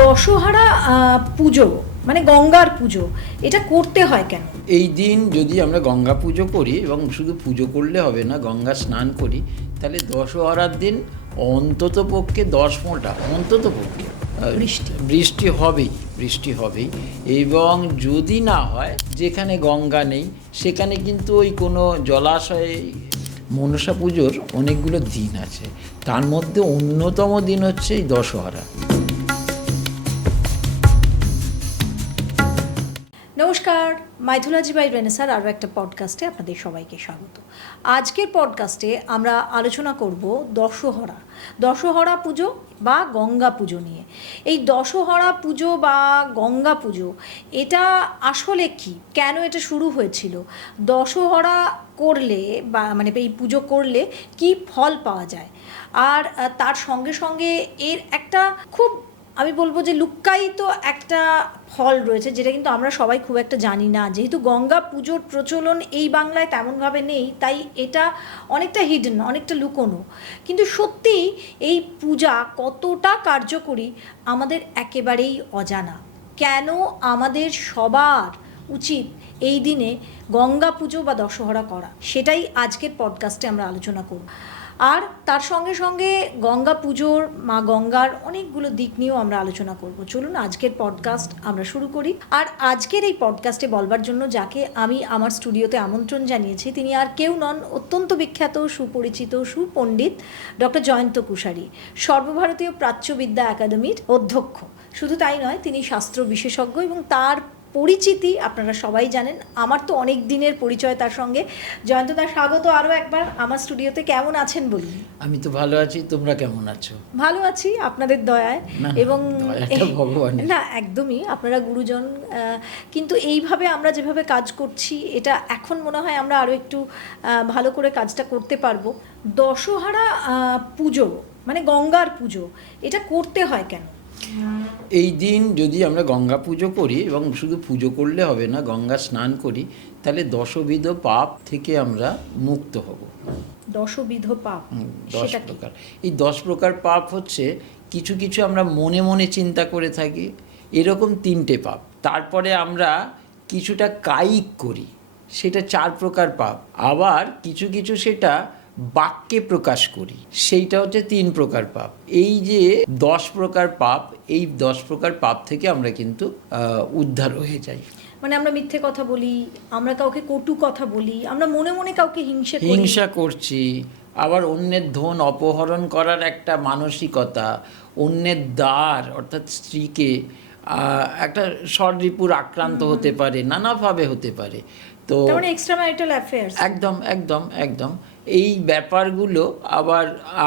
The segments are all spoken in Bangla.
দশহারা পুজো মানে গঙ্গার পুজো, এটা করতে হয় কেন? এই দিন যদি আমরা গঙ্গা পুজো করি এবং শুধু পুজো করলে হবে না, গঙ্গা স্নান করি, তাহলে দশহরার দিন অন্তত পক্ষে 10 ফোঁটা অন্তত পক্ষে বৃষ্টি হবেই। এবং যদি না হয়, যেখানে গঙ্গা নেই সেখানে কিন্তু ওই কোনো জলাশয়ে মনসা পুজোর অনেকগুলো দিন আছে, তার মধ্যে অন্যতম দিন হচ্ছে এই দশহরা। নমস্কার, মাইথোলজি বাই রেনেসার আরও একটা পডকাস্টে আপনাদের সবাইকে স্বাগত। আজকের পডকাস্টে আমরা আলোচনা করব দশহরা পুজো বা গঙ্গা পুজো নিয়ে। এই দশহরা পুজো বা গঙ্গা পুজো এটা আসলে কি, কেন এটা শুরু হয়েছিল, দশহরা করলে বা মানে এই পুজো করলে কি ফল পাওয়া যায়, আর তার সঙ্গে সঙ্গে এর একটা খুব আমি বলবো যে লুক্কায়িত একটা ফল রয়েছে, যেটা কিন্তু আমরা সবাই খুব একটা জানি না। যেহেতু গঙ্গা পুজোর প্রচলন এই বাংলায় তেমনভাবে নেই, তাই এটা অনেকটা হিডেন, অনেকটা লুকোনো। কিন্তু সত্যি এই পূজা কতটা কার্যকরী আমাদের একেবারেই অজানা। কেন আমাদের সবার উচিত এই দিনে গঙ্গা পুজো বা দশহরা করা, সেটাই আজকের পডকাস্টে আমরা আলোচনা করব। আর তার সঙ্গে সঙ্গে গঙ্গা পুজোর, মা গঙ্গার অনেকগুলো দিক নিয়েও আমরা আলোচনা করব। চলুন আজকের পডকাস্ট আমরা শুরু করি। আর আজকের এই পডকাস্টে বলবার জন্য যাকে আমি আমার স্টুডিওতে আমন্ত্রণ জানিয়েছি, তিনি আর কেউ নন, অত্যন্ত বিখ্যাত, সুপরিচিত, সুপণ্ডিত ডক্টর জয়ন্ত কুশারী, সর্বভারতীয় প্রাচ্যবিদ্যা একাডেমির অধ্যক্ষ। শুধু তাই নয়, তিনি শাস্ত্র বিশেষজ্ঞ এবং তার পরিচিতি আপনারা সবাই জানেন। আমার তো অনেক দিনের পরিচয় তার সঙ্গে। জয়ন্তদা, স্বাগত আরও একবার আমার স্টুডিওতে। কেমন আছেন বলুন? আমি তো ভালো আছি, তোমরা কেমন আছো? ভালো আছি আপনাদের দয়ায়। এবং ভগবান না, একদমই আপনারা গুরুজন, কিন্তু এইভাবে আমরা যেভাবে কাজ করছি, এটা এখন মনে হয় আমরা আরও একটু ভালো করে কাজটা করতে পারবো। দশহারা পুজো মানে গঙ্গার পুজো, এটা করতে হয় কেন? এই দিন যদি আমরা গঙ্গা পুজো করি এবং শুধু পুজো করলে হবে না, গঙ্গা স্নান করি, তাহলে দশবিধ পাপ থেকে আমরা মুক্ত হব। দশবিধ পাপ, 10 প্রকার। এই 10 প্রকার পাপ হচ্ছে, কিছু কিছু আমরা মনে মনে চিন্তা করে থাকি, এরকম 3টে পাপ। তারপরে আমরা কিছুটা কায়িক করি, সেটা 4 প্রকার পাপ। আবার কিছু কিছু সেটা বাক্যে প্রকাশ করি, সেইটা হচ্ছে 3 প্রকার পাপ। এই যে 10 প্রকার পাপ, এই 10 প্রকার পাপ থেকে আমরা কিন্তু উদ্ধার হয়ে যাই। মানে আমরা মিথ্যে কথা বলি, আমরা কাউকে কটু কথা বলি, আমরা মনে মনে কাউকে হিংসা করছি, আবার অন্যের ধন অপহরণ করার একটা মানসিকতা, অন্যের দ্বার অর্থাৎ স্ত্রীকে একটা সররিপুর আক্রান্ত হতে পারে, নানাভাবে হতে পারে। তো এক্সট্রা ম্যারিটাল অ্যাফেয়ার্স, একদম একদম একদম এই ব্যাপারগুলো আবার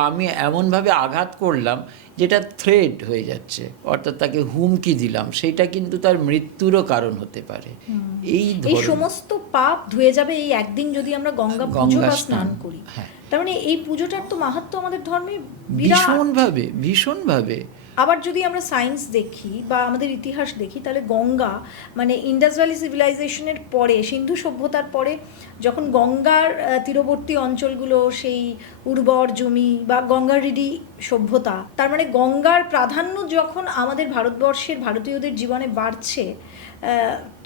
আমি এমনভাবে আঘাত করলাম যেটা থ্রেট হয়ে যাচ্ছে, অর্থাৎ তাকে হুমকি দিলাম, সেটা কিন্তু তার মৃত্যুরও কারণ হতে পারে। এই সমস্ত পাপ ধুয়ে যাবে এই একদিন যদি আমরা গঙ্গা পুজো বা স্নান করি। তার মানে এই পুজোটার তো মাহাত্ম্য আমাদের ধর্মে ভীষণভাবে। আবার যদি আমরা সায়েন্স দেখি বা আমাদের ইতিহাস দেখি, তাহলে গঙ্গা মানে ইন্ডাস ভ্যালি সিভিলাইজেশনের পরে, সিন্ধু সভ্যতার পরে, যখন গঙ্গার তীরবর্তী অঞ্চলগুলো সেই উর্বর জমি বা গঙ্গারিডি সভ্যতা, তার মানে গঙ্গার প্রাধান্য যখন আমাদের ভারতবর্ষের ভারতীয়দের জীবনে বাড়ছে,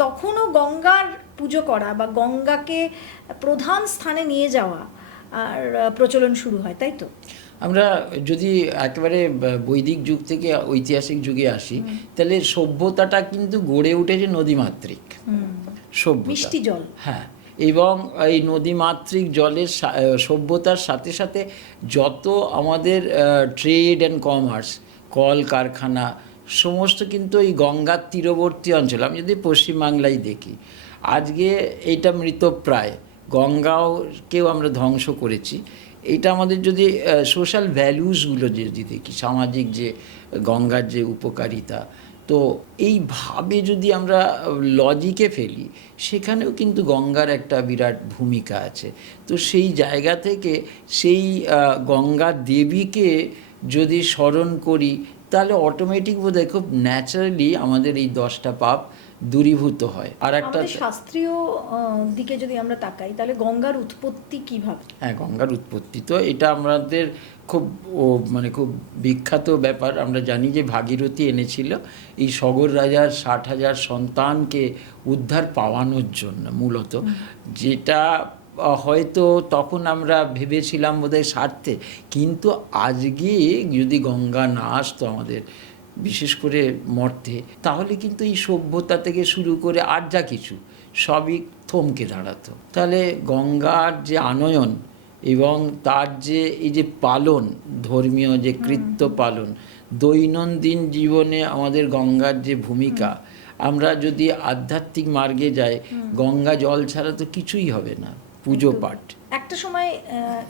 তখনও গঙ্গার পুজো করা বা গঙ্গাকে প্রধান স্থানে নিয়ে যাওয়া আর প্রচলন শুরু হয়, তাই তো? আমরা যদি একেবারে বৈদিক যুগ থেকে ঐতিহাসিক যুগে আসি, তাহলে সভ্যতাটা কিন্তু গড়ে উঠেছে নদীমাতৃক সভ্যতা, মিষ্টি জল। হ্যাঁ, এবং এই নদীমাতৃক জলের সভ্যতার সাথে সাথে যত আমাদের ট্রেড অ্যান্ড কমার্স, কল কারখানা, সমস্ত কিন্তু এই গঙ্গার তীরবর্তী অঞ্চল। আমি যদি পশ্চিমবাংলায় দেখি, আজকে এইটা মৃতপ্রায়, গঙ্গাকেও আমরা ধ্বংস করেছি। এটা আমাদের যদি সোশ্যাল ভ্যালুসগুলো যদি দেখি, সামাজিক যে গঙ্গার যে উপকারিতা, তো এইভাবে যদি আমরা লজিকে ফেলি, সেখানেও কিন্তু গঙ্গার একটা বিরাট ভূমিকা আছে। তো সেই জায়গা থেকে সেই গঙ্গা দেবীকে যদি স্মরণ করি, তাহলে অটোমেটিক বোধহয় খুব ন্যাচারালি আমাদের এই 10টা পাপ দূরীভূত হয়। আর একটা শাস্ত্রীয় দিকে যদি আমরা তাকাই, তাহলে গঙ্গার উৎপত্তি কিভাবে? হ্যাঁ, গঙ্গার উৎপত্তি তো এটা আমাদের খুব মানে খুব বিখ্যাত ব্যাপার। আমরা জানি যে ভাগীরথী এনেছিল এই সগর রাজার 60,000 সন্তানকে উদ্ধার পাওয়ানোর জন্য মূলত, যেটা হয়তো তখন আমরা ভেবেছিলাম বোধহয় স্বার্থে, কিন্তু আজকে যদি গঙ্গা না আসতো আমাদের বিশেষ করে মর্তে, তাহলে কিন্তু এই সভ্যতা থেকে শুরু করে আর যা কিছু সবই থমকে দাঁড়াতো। তাহলে গঙ্গার যে আনয়ন এবং তার যে এই যে পালন, ধর্মীয় যে কৃত্য পালন, দৈনন্দিন জীবনে আমাদের গঙ্গার যে ভূমিকা, আমরা যদি আধ্যাত্মিক মার্গে যাই, গঙ্গা জল ছাড়া তো কিছুই হবে না, পুজো পাঠ। একটা সময়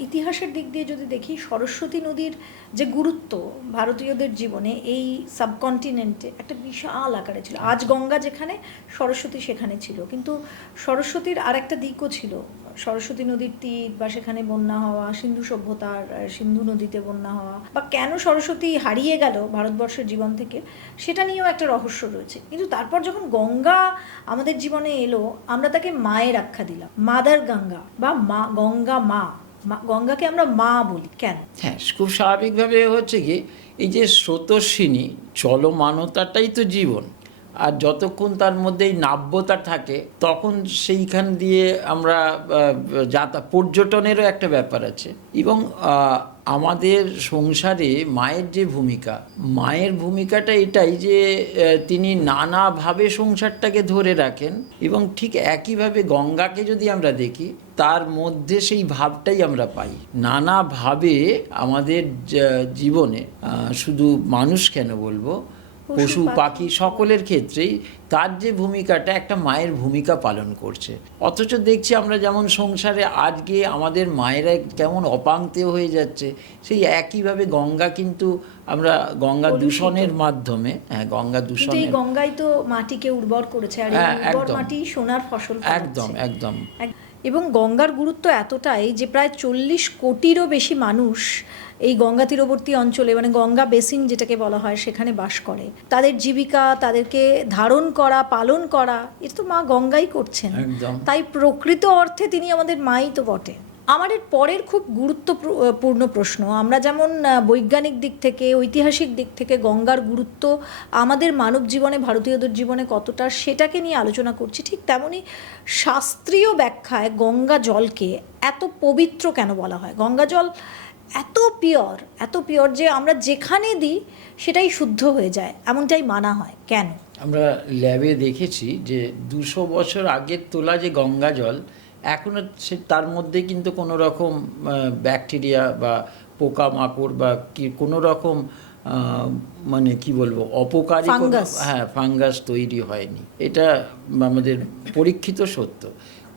ইতিহাসের দিক দিয়ে যদি দেখি, সরস্বতী নদীর যে গুরুত্ব ভারতীয়দের জীবনে এই সাবকন্টিনেন্টে একটা বিশাল আকারে ছিল। আজ গঙ্গা যেখানে, সরস্বতী সেখানে ছিল, কিন্তু সরস্বতীর আর একটা দিকও ছিল। সরস্বতী নদীর তীর বা সেখানে বন্যা হওয়া, সিন্ধু সভ্যতার সিন্ধু নদীতে বন্যা হওয়া, বা কেন সরস্বতী হারিয়ে গেল ভারতবর্ষের জীবন থেকে, সেটা নিয়েও একটা রহস্য রয়েছে। কিন্তু তারপর যখন গঙ্গা আমাদের জীবনে এলো, আমরা তাকে মায়ের আখ্যা দিলাম, মাদার গঙ্গা বা মা গঙ্গা। গঙ্গাকে আমরা মা বলি কেন? হ্যাঁ, খুব স্বাভাবিকভাবে হচ্ছে কি, এই যে স্রোতস্বিনী চলমানতাটাই তো জীবন, আর যতক্ষণ তার মধ্যে এই নাব্যতা থাকে তখন সেইখান দিয়ে আমরা পর্যটনেরও একটা ব্যাপার আছে। এবং আমাদের সংসারে মায়ের যে ভূমিকা, মায়ের ভূমিকাটা এটাই যে তিনি নানাভাবে সংসারটাকে ধরে রাখেন, এবং ঠিক একইভাবে গঙ্গাকে যদি আমরা দেখি, তার মধ্যে সেই ভাবটাই আমরা পাই। নানাভাবে আমাদের জীবনে, শুধু মানুষ কেন বলবো, পশু পাখি সকলের ক্ষেত্রেই তার যে ভূমিকাটা, একটা মায়ের ভূমিকা পালন করছে। অথচ দেখছি আমরা যেমন সংসারে আজকে আমাদের মায়েরা কেমন অপাংতেয় হয়ে যাচ্ছে, সেই একইভাবে গঙ্গা কিন্তু আমরা গঙ্গা দূষণের মাধ্যমে, গঙ্গা দূষণ, এই গঙ্গাই তো মাটিকে উর্বর করেছে, আর এই উর্বর মাটি সোনার ফসল একদম একদম। এবং গঙ্গার গুরুত্ব এতটাই যে প্রায় 40 কোটিরও বেশি মানুষ এই গঙ্গা তীরবর্তী অঞ্চলে, মানে গঙ্গা বেসিন যেটাকে বলা হয়, সেখানে বাস করে। তাদের জীবিকা, তাদেরকে ধারণ করা, পালন করা, এটা তো মা গঙ্গাই করছেন। তাই প্রকৃত অর্থে তিনি আমাদের মাই তো বটে। আমার এর পরের খুব গুরুত্বপূর্ণ প্রশ্ন, আমরা যেমন বৈজ্ঞানিক দিক থেকে, ঐতিহাসিক দিক থেকে গঙ্গার গুরুত্ব আমাদের মানব জীবনে, ভারতীয়দের জীবনে কতটা, সেটাকে নিয়ে আলোচনা করছি, ঠিক তেমনই শাস্ত্রীয় ব্যাখ্যায় গঙ্গা জলকে এত পবিত্র কেন বলা হয়? গঙ্গা জল এত পিওর যে আমরা যেখানে দিই সেটাই শুদ্ধ হয়ে যায়, এমনটাই মানা হয় কেন? আমরা ল্যাবে দেখেছি যে 200 বছর আগের তোলা যে গঙ্গা জল, এখনও তার মধ্যে কিন্তু কোনো রকম ব্যাকটেরিয়া বা পোকামাকড় বা কি কোনো রকম মানে কি বলবো, অপকারী ফাঙ্গাস তৈরি হয়নি। এটা আমাদের পরীক্ষিত সত্য।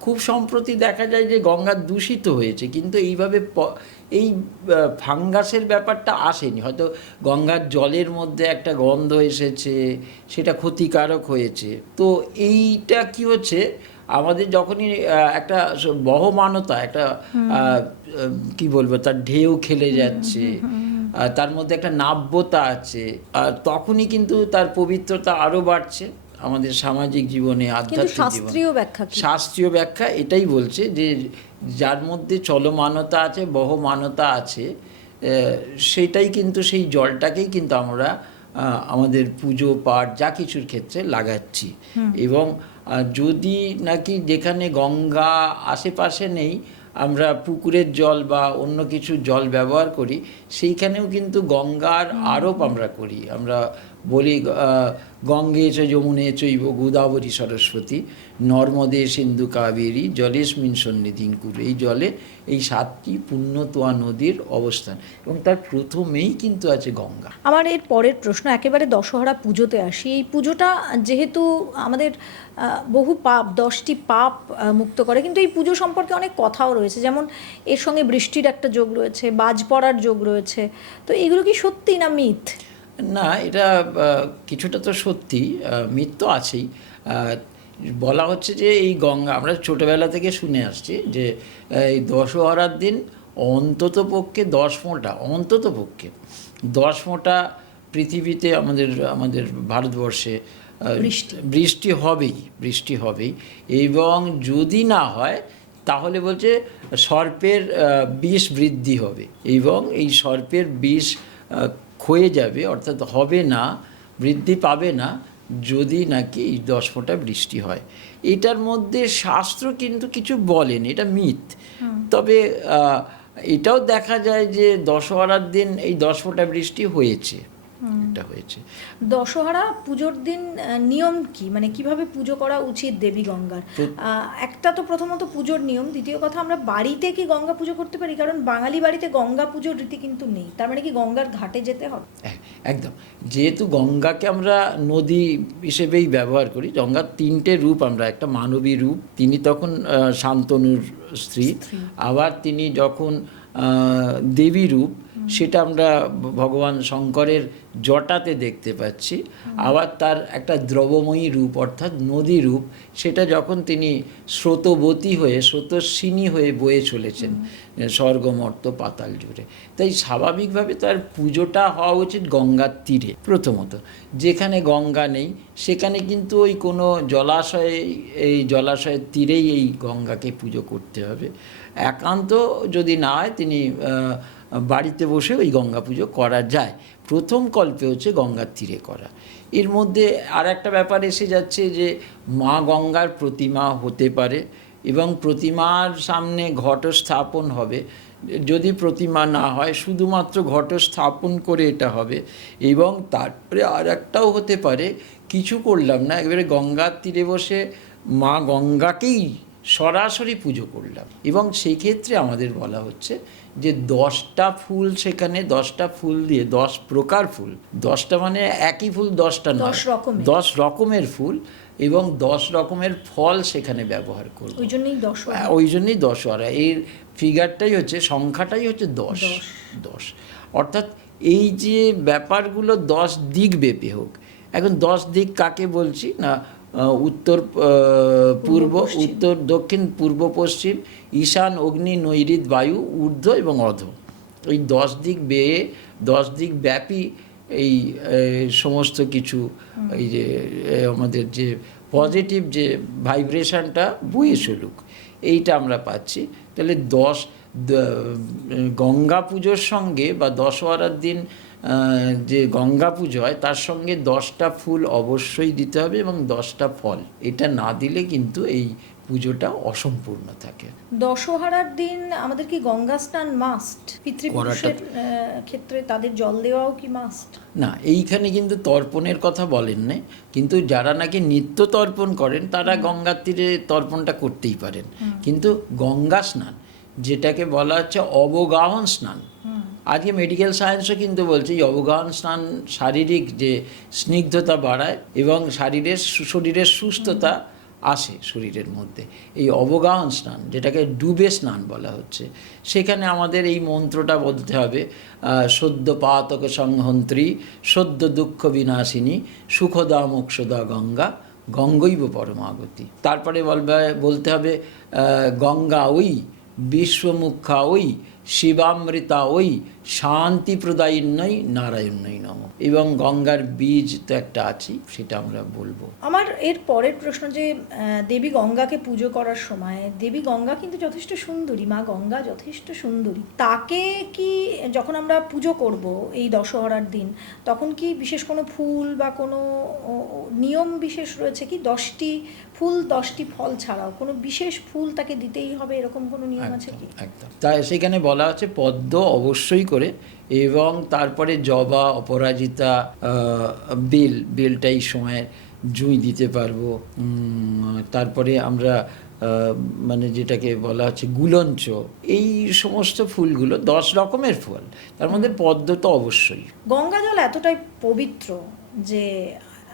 খুব সম্প্রতি দেখা যায় যে গঙ্গা দূষিত হয়েছে, কিন্তু এইভাবে এই ফাঙ্গাসের ব্যাপারটা আসেনি। হয়তো গঙ্গার জলের মধ্যে একটা গন্ধ এসেছে, সেটা ক্ষতিকারক হয়েছে। তো এইটা কি হচ্ছে, আমাদের যখনই একটা বহমানতা, একটা কি বলবো, তার ঢেউ খেলে যাচ্ছে, তার মধ্যে একটা নাব্যতা আছে, তখনই কিন্তু তার পবিত্রতা আরও বাড়ছে আমাদের সামাজিক জীবনে, আধ্যাত্মিক জীবনে। শাস্ত্রীয় ব্যাখ্যা এটাই বলছে যে যার মধ্যে চলমানতা আছে, বহমানতা আছে, সেটাই কিন্তু, সেই জলটাকেই কিন্তু আমরা আমাদের পুজো পাঠ যা কিছুর ক্ষেত্রে লাগাচ্ছি। এবং যদি নাকি যেখানে গঙ্গা আশেপাশে নেই, আমরা পুকুরের জল বা অন্য কিছু জল ব্যবহার করি, সেইখানেও কিন্তু গঙ্গার আরোপ আমরা করি। আমরা বলি গঙ্গে চ যমুনে চৈব গোদাবরী সরস্বতী নর্মদে সিন্ধু কাবেরী জলেস্মিন সন্নিধিং কুরু। এই জলে এই 7টি পুণ্যতোয়া নদীর অবস্থান, এবং তার প্রথমেই কিন্তু আছে গঙ্গা। আমার এর পরের প্রশ্ন, একেবারে দশহরা পুজোতে আসি। এই পুজোটা যেহেতু আমাদের বহু পাপ, 10টি পাপ মুক্ত করে, কিন্তু এই পুজো সম্পর্কে অনেক কথাও রয়েছে, যেমন এর সঙ্গে বৃষ্টির একটা যোগ রয়েছে, বাজ পড়ার যোগ রয়েছে। তো এগুলো কি সত্যি না মিথ? না, এটা কিছুটা তো সত্যি, মিথ তো আছেই। বলা হচ্ছে যে এই গঙ্গা, আমরা ছোটোবেলা থেকে শুনে আসছি যে এই দশহরার দিন অন্ততপক্ষে 10 ফোঁটা, অন্ততপক্ষে 10 ফোঁটা পৃথিবীতে, আমাদের ভারতবর্ষে বৃষ্টি হবেই। এবং যদি না হয় তাহলে বলছে সর্পের বিষ বৃদ্ধি হবে এবং এই সর্পের বিষ ক্ষয়ে যাবে, অর্থাৎ হবে না, বৃদ্ধি পাবে না যদি নাকি এই 10 ফোঁটা বৃষ্টি হয়। এটার মধ্যে শাস্ত্র কিন্তু কিছু বলেন, এটা মিথ। তবে এটাও দেখা যায় যে দশহরার দিন এই 10 ফোঁটা বৃষ্টি হয়েছে, এটা হয়েছে। দশহরা পুজোর দিন নিয়ম কি, মানে কিভাবে পুজো করা উচিত দেবী গঙ্গার? একটা তো প্রথমত পুজোর নিয়ম, দ্বিতীয় কথা আমরা বাড়িতে কি গঙ্গা পুজো করতে পারি? কারণ বাঙালি বাড়িতে গঙ্গা পুজোর রীতি কিন্তু নেই, তার মানে কি গঙ্গার ঘাটে যেতে হবে? একদম, যেহেতু গঙ্গাকে আমরা নদী হিসেবেই ব্যবহার করি, গঙ্গার 3টে রূপ আমরা, একটা মানবী রূপ, তিনি তখন শান্তনুর স্ত্রী, আবার তিনি যখন দেবী রূপ, সেটা আমরা ভগবান শঙ্করের জটাতে দেখতে পাচ্ছি। আবার তার একটা দ্রবময়ী রূপ অর্থাৎ নদী রূপ, সেটা যখন তিনি স্রোতবতী হয়ে, স্রোতস্বিনী হয়ে বয়ে চলেছেন স্বর্গমর্ত পাতাল জুড়ে। তাই স্বাভাবিকভাবে তার পুজোটা হওয়া উচিত গঙ্গার তীরে। প্রথমত, যেখানে গঙ্গা নেই সেখানে কিন্তু ওই কোনো জলাশয়ে, এই জলাশয়ের তীরেই এই গঙ্গাকে পুজো করতে হবে। একান্ত যদি না হয়, তিনি বাড়িতে বসে ওই গঙ্গা পুজো করা যায়। প্রথম কল্পে হচ্ছে গঙ্গার তীরে করা। এর মধ্যে আর একটা ব্যাপার এসে যাচ্ছে যে মা গঙ্গার প্রতিমা হতে পারে এবং প্রতিমার সামনে ঘট স্থাপন হবে। যদি প্রতিমা না হয়, শুধুমাত্র ঘট স্থাপন করে এটা হবে। এবং তারপরে আর একটাও হতে পারে, কিছু করলাম না, একেবারে গঙ্গার তীরে বসে মা গঙ্গাকেই সরাসরি পুজো করলাম। এবং সেই ক্ষেত্রে আমাদের বলা হচ্ছে যে 10টা ফুল, সেখানে 10টা ফুল দিয়ে 10 প্রকার ফুল, 10টা মানে একই ফুল 10টা নয়, 10 রকমের ফুল এবং 10 রকমের ফল সেখানে ব্যবহার করব। ওই জন্যই দশহরা, এর ফিগারটাই হচ্ছে, সংখ্যাটাই হচ্ছে 10। অর্থাৎ এই যে ব্যাপারগুলো 10 দিক ব্যাপী হোক। এখন 10 দিক কাকে বলছি না, উত্তর পূর্ব, উত্তর দক্ষিণ পূর্ব পশ্চিম, ঈশান অগ্নি নৈঋত বায়ু, ঊর্ধ্ব এবং অধ, এই 10 দিক বেয়ে 10 দিক ব্যাপী এই সমস্ত কিছু, এই যে আমাদের যে পজিটিভ যে ভাইব্রেশনটা বয়ে চলুক, এইটা আমরা পাচ্ছি। তাহলে গঙ্গা পুজোর সঙ্গে বা দশহরার দিন যে গঙ্গা পুজো হয় তার সঙ্গে 10টা ফুল অবশ্যই দিতে হবে এবং 10টা ফল। এটা না দিলে কিন্তু এই পুজোটা অসম্পূর্ণ থাকে। দশহরার দিন আমাদের কি গঙ্গা স্নান মাস্ট? পিতৃপুরুষের ক্ষেত্রে তাদের জল দেওয়াও কি মাস্ট? না, এইখানে কিন্তু তর্পণের কথা বলেন না, কিন্তু যারা নাকি নিত্য তর্পণ করেন তারা গঙ্গার তীরে তর্পণটা করতেই পারেন। কিন্তু গঙ্গা স্নান, যেটাকে বলা হচ্ছে অবগাহন স্নান, আজকে মেডিকেল সায়েন্সও কিন্তু বলছে এই অবগাহন স্নান শারীরিক যে স্নিগ্ধতা বাড়ায় এবং শরীরের সুস্থতা আসে শরীরের মধ্যে। এই অবগাহন স্নান, যেটাকে ডুবে স্নান বলা হচ্ছে, সেখানে আমাদের এই মন্ত্রটা বলতে হবে, সদ্য পাতক সংহন্ত্রী, সদ্য দুঃখ বিনাশিনী, সুখদা মোক্ষদা গঙ্গা, গঙ্গৈব পরমাগতি। তারপরে বলতে হবে গঙ্গা ওই, বিশ্বমুখা ওই, শিবামৃতা ওই, শান্তি প্রদায়িন্যই নারায়ণই নম। এবং গঙ্গার বীজ তো একটা আছে, সেটা আমরা বলবো। আমার এর পরের প্রশ্ন যে দেবী গঙ্গাকে পুজো করার সময়, দেবী গঙ্গা কিন্তু যথেষ্ট সুন্দরী, মা গঙ্গা যথেষ্ট সুন্দরী, তাকে কি যখন আমরা পুজো করব এই দশহরার দিন, তখন কি বিশেষ কোনো ফুল বা কোনো নিয়ম বিশেষ রয়েছে কি? 10টি ফুল 10টি ফল ছাড়াও কোনো বিশেষ ফুল তাকে দিতেই হবে, এরকম কোনো নিয়ম আছে কি? একদম, তাই সেখানে বলা আছে পদ্ম অবশ্যই করে, এবং তারপরে জবা, অপরাজিতা, বেলটা এই সময় জুঁই দিতে পারবো। তারপরে আমরা মানে যেটাকে বলা হচ্ছে গুলঞ্চ, এই সমস্ত ফুলগুলো 10 রকমের ফুল, তার মধ্যে পদ্ম তো অবশ্যই। গঙ্গা জল এতটাই পবিত্র যে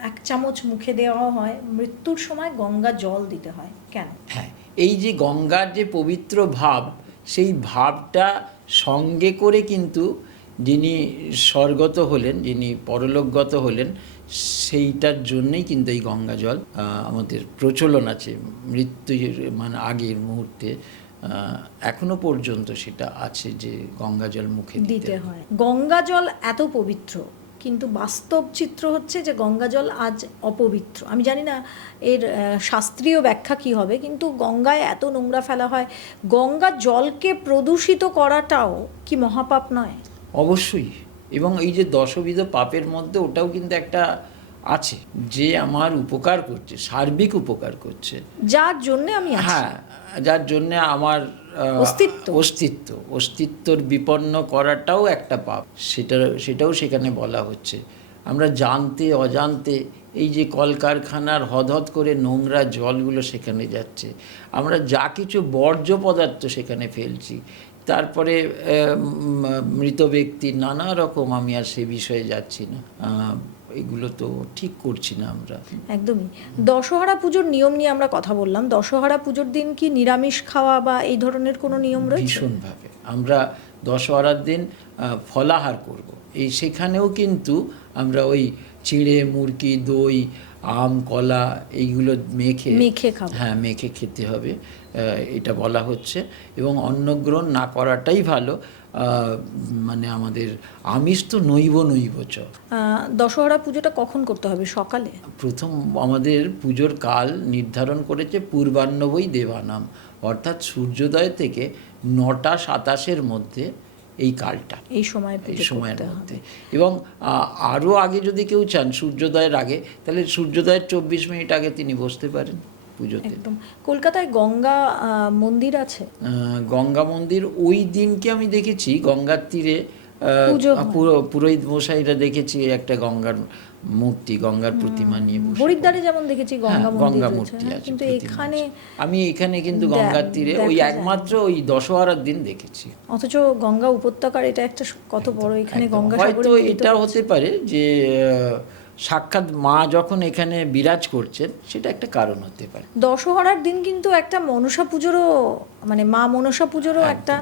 1 চামচ মুখে দেওয়া হয়, মৃত্যুর সময় গঙ্গা জল দিতে হয় কেন? হ্যাঁ, এই যে গঙ্গার যে পবিত্র ভাব, সেই ভাবটা সঙ্গে করে কিন্তু যিনি স্বর্গত হলেন, যিনি পরলোকগত হলেন, সেইটার জন্যই কিন্তু এই গঙ্গা জল আমাদের প্রচলন আছে। মৃত্যুর মানে আগের মুহূর্তে এখনো পর্যন্ত সেটা আছে যে গঙ্গা জল মুখে দিতে হয়। গঙ্গা জল এত পবিত্র, কিন্তু বাস্তব চিত্র হচ্ছে যে গঙ্গা জল আজ অপবিত্র। আমি জানি না এর শাস্ত্রীয় ব্যাখ্যা কী হবে, কিন্তু গঙ্গায় এত নোংরা ফেলা হয়, গঙ্গার জলকে প্রদূষিত করাটাও কি মহাপাপ নয়? অবশ্যই। এবং এই যে দশবিধ পাপের মধ্যে ওটাও কিন্তু একটা আছে, যে আমার উপকার করছে, সার্বিক উপকার করছে, যার জন্যে আমি আছি। হ্যাঁ, যার জন্যে আমার অস্তিত্বর বিপন্ন করাটাও একটা পাপ, সেটাও সেখানে বলা হচ্ছে। আমরা জানতে অজান্তে এই যে কলকারখানার হদহদ করে নোংরা জলগুলো সেখানে যাচ্ছে, আমরা যা কিছু বর্জ্য পদার্থ সেখানে ফেলছি, তারপরে মৃত ব্যক্তি নানা রকম, আমি আর সে বিষয়ে যাচ্ছি না, এগুলো তো ঠিক করছি না আমরা। একদমই। দশহরা পুজোর নিয়ম নিয়ে আমরা কথা বললাম। দশহরা পুজোর দিন কি নিরামিষ খাওয়া বা এই ধরনের কোনো নিয়ম রয়েছে? ভীষণভাবে। আমরা দশহরার দিন ফলাহার করব, এই সেখানেও কিন্তু আমরা ওই চিঁড়ে মুরকি দই আম কলা এইগুলো মেখে খাবো। হ্যাঁ, মেখে খেতে হবে, এটা বলা হচ্ছে। এবং অন্নগ্রহণ না করাটাই ভালো, মানে আমাদের আমিষ তো নৈব চ। দশহরা পুজোটা কখন করতে হবে? সকালে? প্রথম আমাদের পুজোর কাল নির্ধারণ করেছে পূর্বাহ্নবৈ দেবানাম, অর্থাৎ সূর্যোদয় থেকে 9:27 মধ্যে এই কালটা, এই সময়ের মধ্যে। এবং আরও আগে যদি কেউ চান সূর্যোদয়ের আগে, তাহলে সূর্যোদয়ের 24 মিনিট আগে তিনি বসতে পারেন পুজোতে। একদম। কলকাতায় গঙ্গা মন্দির আছে? গঙ্গা মন্দির ওই দিনকে আমি দেখেছি গঙ্গার তীরে পুরোহিত মশাইরা দেখেছি একটা গঙ্গার মূর্তি, গঙ্গার প্রতিমা নিয়ে বসে। হরিদ্বারে যেমন দেখেছি গঙ্গা মূর্তি আছে, কিন্তু এখানে আমি এখানে কিন্তু গঙ্গার তীরে ওই একমাত্র ওই দশহরার দিন দেখেছি। অথচ গঙ্গা উপত্যকার এটা একটা কত বড়, এখানে গঙ্গা হয়তো এটা হতে পারে যে সাক্ষাৎ মা যখন এখানে বিরাজ করছেন, সেটা একটা কারণ হতে পারে। দশহরার দিন কিন্তু একটা মনসা পুজোরও, মানে মা মনসা পুজোরও একটা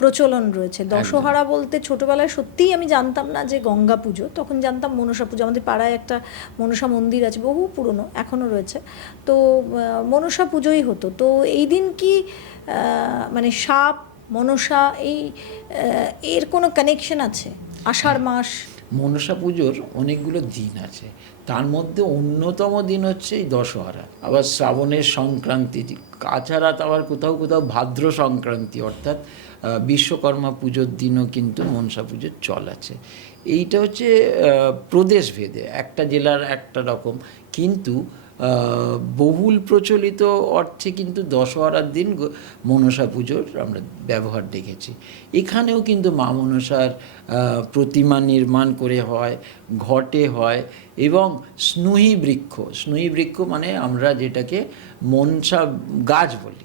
প্রচলন রয়েছে। দশহরা বলতে ছোটবেলায় সত্যিই আমি জানতাম না যে গঙ্গা পুজো, তখন জানতাম মনসা পুজো। আমাদের পাড়ায় একটা মনসা মন্দির আছে, বহু পুরনো, এখনও রয়েছে, তো মনসা পুজোই হতো। তো এই দিন কি মানে সাপ মনসা এর কোনো কানেকশন আছে? আষাঢ় মাস, মনসা পুজোর অনেকগুলো দিন আছে, তার মধ্যে অন্যতম দিন হচ্ছে এই দশহরা, আবার শ্রাবণের সংক্রান্তি, তাছাড়া আবার কোথাও কোথাও ভাদ্র সংক্রান্তি, অর্থাৎ বিশ্বকর্মা পুজোর দিনও কিন্তু মনসা পুজোর চল আছে। এইটা হচ্ছে প্রদেশভেদে, একটা জেলার একটা রকম, কিন্তু বহুল প্রচলিত অর্থে কিন্তু দশহরার দিন মনসা পুজোর আমরা ব্যবহার দেখেছি। এখানেও কিন্তু মা মনসার প্রতিমা নির্মাণ করে হয়, ঘটে হয়, এবং স্নুহী বৃক্ষ মানে আমরা যেটাকে মনসা গাছ বলি,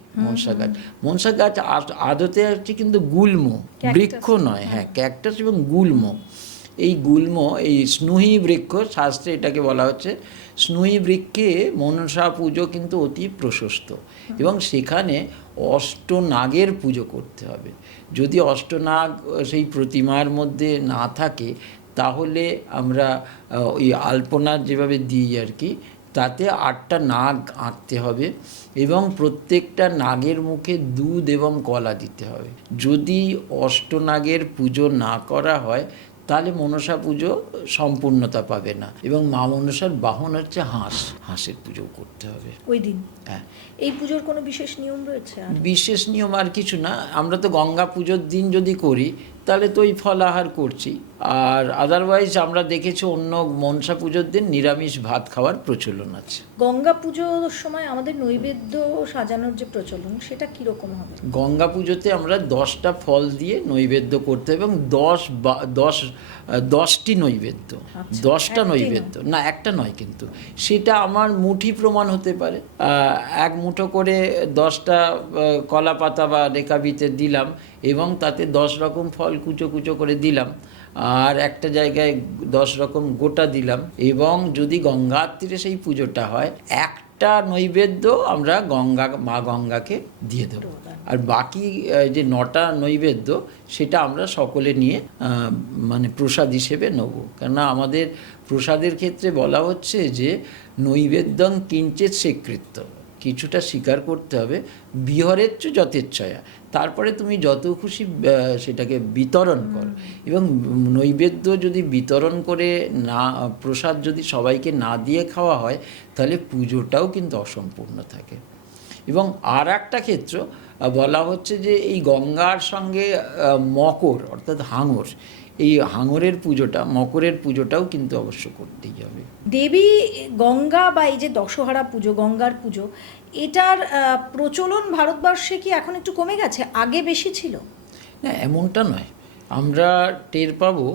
মনসা গাছ আদতে হচ্ছে কিন্তু গুল্ম, বৃক্ষ নয়, হ্যাঁ, ক্যাকটাস এবং গুল্ম। এই গুল্ম, এই স্নুহী বৃক্ষ, শাস্ত্রে এটাকে বলা হচ্ছে স্নুহী বৃক্ষে মনসা পুজো কিন্তু অতি প্রশস্ত, এবং সেখানে অষ্টনাগের পুজো করতে হবে। যদি অষ্টনাগ সেই প্রতিমার মধ্যে না থাকে, তাহলে আমরা ওই আলপনা যেভাবে দিই আর কি, তাতে 8টা নাগ আঁকতে হবে, এবং প্রত্যেকটা নাগের মুখে দুধ এবং কলা দিতে হবে। যদি অষ্টনাগের পুজো না করা হয়, তাহলে মনসা পুজো সম্পূর্ণতা পাবে না। এবং মা মনসার বাহন হচ্ছে হাঁসের পুজো করতে হবে ওই দিন। হ্যাঁ। এই পুজোর কোনো বিশেষ নিয়ম রয়েছে? বিশেষ নিয়ম আর কিছু না, আমরা তো গঙ্গা পুজোর দিন যদি করি, তাহলে তো ওই ফলাহার করছি, আর আদারওয়াইজ আমরা দেখেছি অন্য মনসা পুজোর দিন নিরামিষ ভাত খাওয়ার প্রচলন আছে। গঙ্গা পুজোর সময় আমাদের নৈবেদ্য সাজানোর যে প্রচলন, সেটা কীরকম হবে? গঙ্গা পুজোতে আমরা 10টা ফল দিয়ে নৈবেদ্য করতে হবে, এবং 10টি নৈবেদ্য, 10টা নৈবেদ্য না, একটা নয়, কিন্তু সেটা আমার মুঠি প্রমাণ হতে পারে। এক মুঠো করে 10টা কলা পাতা বা রেকাবিতে দিলাম, এবং তাতে 10 রকম ফল কুচো করে দিলাম, আর একটা জায়গায় 10 রকম গোটা দিলাম। এবং যদি গঙ্গার তীরে সেই পুজোটা হয়, একটা নৈবেদ্য আমরা মা গঙ্গাকে দিয়ে দেবো, আর বাকি যে 9টা নৈবেদ্য সেটা আমরা সকলে নিয়ে মানে প্রসাদ হিসেবে নেব। কেননা আমাদের প্রসাদের ক্ষেত্রে বলা হচ্ছে যে নৈবেদ্যং কিঞ্চিৎ স্বীকৃত, কিছুটা স্বীকার করতে হবে, বিহরেচ্চ যথেচ্ছয়া, তারপরে তুমি যত খুশি সেটাকে বিতরণ করো। এবং নৈবেদ্য যদি বিতরণ করে না, প্রসাদ যদি সবাইকে না দিয়ে খাওয়া হয়, তাহলে পুজোটাও কিন্তু অসম্পূর্ণ থাকে। এবং আর একটা ক্ষেত্র বলা হচ্ছে যে এই গঙ্গার সঙ্গে মকর অর্থাৎ হাঙর, এই হাঙরের পুজোটা, মকরের পুজোটাও কিন্তু অবশ্য করতেই হবে। দেবী গঙ্গা বা এই যে দশহরা পুজো, গঙ্গার পুজো, এটার প্রচলন ভারতবর্ষে কি এখন একটু কমে গেছে, আগে বেশি ছিল? না, এমনটা নয়। আমরা টের পাবো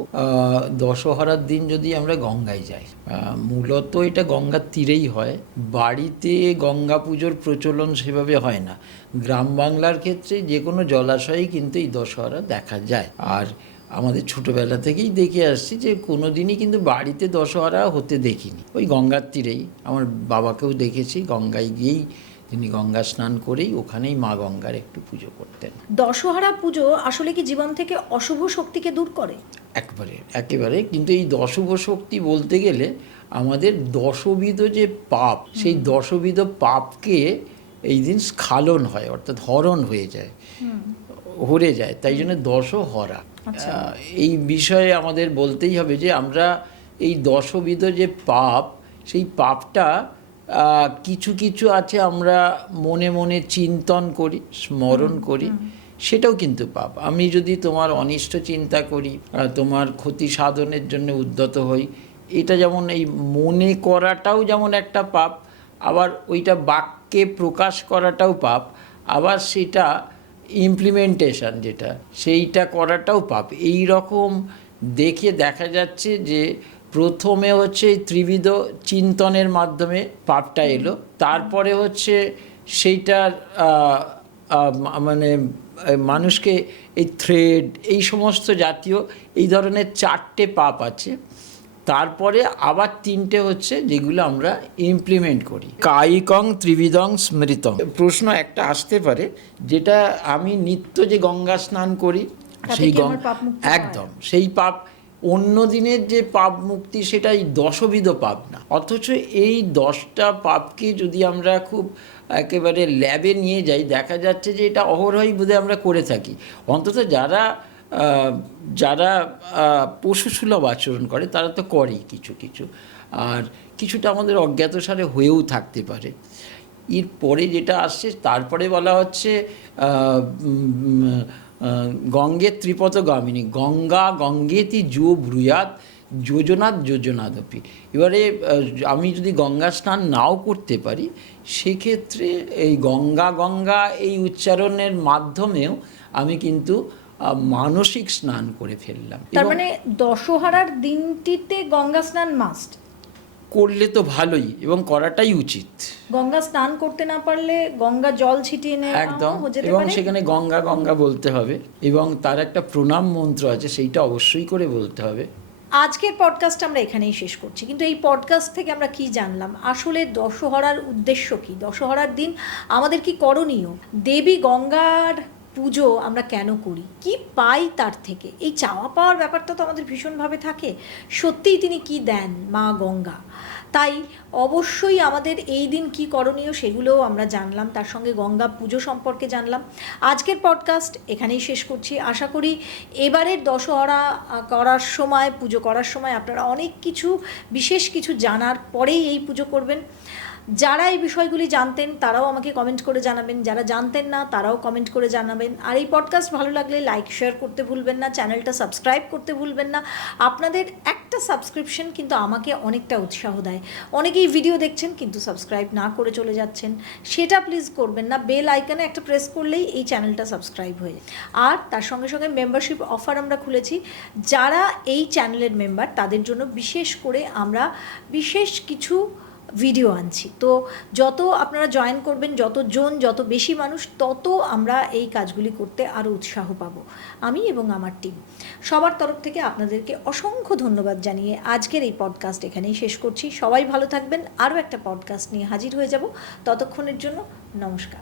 দশহরার দিন যদি আমরা গঙ্গায় যাই, মূলত এটা গঙ্গার তীরেই হয়। বাড়িতে গঙ্গা পুজোর প্রচলন সেভাবে হয় না। গ্রাম বাংলার ক্ষেত্রে যে কোনো জলাশয়েই কিন্তু এই দশহরা দেখা যায়। আর আমাদের ছোটোবেলা থেকেই দেখে আসছি যে কোনো দিনই কিন্তু বাড়িতে দশহরা হতে দেখিনি। ওই গঙ্গার তীরেই, আমার বাবাকেও দেখেছি গঙ্গায় গিয়েই তিনি গঙ্গা স্নান করেই ওখানেই মা গঙ্গার একটু পুজো করতেন। দশহরা পুজো আসলে কি জীবন থেকে অশুভ শক্তিকে দূর করে? একেবারে। কিন্তু এই দশুভ শক্তি বলতে গেলে আমাদের দশবিধ যে পাপ, সেই দশবিধ পাপকে এই দিন স্খালন হয়, অর্থাৎ হরণ হয়ে যায়, হরে যায়। তাই জন্য দশহরা। এই বিষয়ে আমাদের বলতেই হবে যে আমরা এই দশবিধ যে পাপ, সেই পাপটা কিছু কিছু আছে আমরা মনে মনে চিন্তন করি, স্মরণ করি, সেটাও কিন্তু পাপ। আমি যদি তোমার অনিষ্ট চিন্তা করি, তোমার ক্ষতি সাধনের জন্য উদ্যত হই, এটা যেমন এই মনে করাটাও যেমন একটা পাপ, আবার ওইটা বাক্যে প্রকাশ করাটাও পাপ, আবার সেটা ইমপ্লিমেন্টেশন যেটা সেইটা করাটাও পাপ। এই রকম দেখে দেখা যাচ্ছে যে প্রথমে হচ্ছে ত্রিবিধ চিন্তনের মাধ্যমে পাপটা এলো, তারপরে হচ্ছে সেইটার মানে মানুষকে এই থ্রেড, এই সমস্ত জাতীয় এই ধরনের 4টে পাপ আছে। তারপরে আবার 3টে হচ্ছে যেগুলো আমরা ইমপ্লিমেন্ট করি। কায়িকং ত্রিবিধং স্মৃতং। প্রশ্ন একটা আসতে পারে, যেটা আমি নিত্য যে গঙ্গা স্নান করি সেই একদম সেই পাপ, অন্য দিনের যে পাপ মুক্তি সেটা এই দশবিধ পাপ না। অথচ এই 10টা পাপকে যদি আমরা খুব একেবারে ল্যাবে নিয়ে যাই, দেখা যাচ্ছে যে এটা অহরহই বোধহয় আমরা করে থাকি। অন্তত যারা যারা পশুসুলভ আচরণ করে তারা তো করেই কিছু কিছু, আর কিছুটা আমাদের অজ্ঞাতসারে হয়েও থাকতে পারে। এরপরে যেটা আসছে তারপরে বলা হচ্ছে গঙ্গে ত্রিপথগামিনী, গঙ্গা গঙ্গেতি যো ব্রূয়াৎ যোজনাৎ যোজনাদপি। এবারে আমি যদি গঙ্গা স্নান নাও করতে পারি, সেক্ষেত্রে এই গঙ্গা গঙ্গা এই উচ্চারণের মাধ্যমেও আমি কিন্তু মানসিক স্নান করে ফেললাম। তার মানে দশহরার দিনটিতে গঙ্গা স্নান মাস্ট, করলে তো ভালোই এবং করাটাই উচিত। গঙ্গা স্নান করতে না পারলে গঙ্গা জল ছিটিয়ে নেওয়া একদম, এবং সেখানে গঙ্গা গঙ্গা বলতে হবে এবং তার একটা প্রণাম মন্ত্র আছে, সেইটা অবশ্যই করে বলতে হবে। আজকের পডকাস্ট আমরা এখানেই শেষ করছি, কিন্তু এই পডকাস্ট থেকে আমরা কি জানলাম, আসলে দশহরার উদ্দেশ্য কি, দশহরার দিন আমাদের কি করণীয়, দেবী গঙ্গার পুজো আমরা কেন করি, কি পাই তার থেকে, এই চাওয়া পাওয়ার ব্যাপারটা তো আমাদের ভীষণভাবে থাকে। সত্যিই তিনি কি দেন মা গঙ্গা, তাই অবশ্যই আমাদের এই দিন কি করণীয় সেগুলোও আমরা জানলাম, তার সঙ্গে গঙ্গা পুজো সম্পর্কে জানলাম। আজকের পডকাস্ট এখানেই শেষ করছি। আশা করি এবারের দশহরা করার সময়, পুজো করার সময় আপনারা অনেক কিছু, বিশেষ কিছু জানার পরেই এই পুজো করবেন। যারা এই বিষয়গুলি জানতেন তারাও আমাকে কমেন্ট করে জানাবেন, যারা জানতেন না তারাও কমেন্ট করে জানাবেন। আর এই পডকাস্ট ভালো লাগলে লাইক শেয়ার করতে ভুলবেন না, চ্যানেলটা সাবস্ক্রাইব করতে ভুলবেন না। আপনাদের একটা সাবস্ক্রিপশন কিন্তু আমাকে অনেকটা উৎসাহ দেয়। অনেকেই ভিডিও দেখছেন কিন্তু সাবস্ক্রাইব না করে চলে যাচ্ছেন, সেটা প্লিজ করবেন না। বেল আইকনে একটা প্রেস করলেই এই চ্যানেলটা সাবস্ক্রাইব হয়ে যায়। আর তার সঙ্গে সঙ্গে মেম্বারশিপ অফার আমরা খুলেছি, যারা এই চ্যানেলের মেম্বার তাদের জন্য বিশেষ করে আমরা বিশেষ কিছু ভিডিও আনছি। তো যত আপনারা জয়েন করবেন, যত বেশি মানুষ, তত আমরা এই কাজগুলি করতে আরও উৎসাহ পাবো, আমি এবং আমার টিম। সবার তরফ থেকে আপনাদেরকে অসংখ্য ধন্যবাদ জানিয়ে আজকের এই পডকাস্ট এখানেই শেষ করছি। সবাই ভালো থাকবেন, আরও একটা পডকাস্ট নিয়ে হাজির হয়ে যাব। ততক্ষণের জন্য নমস্কার।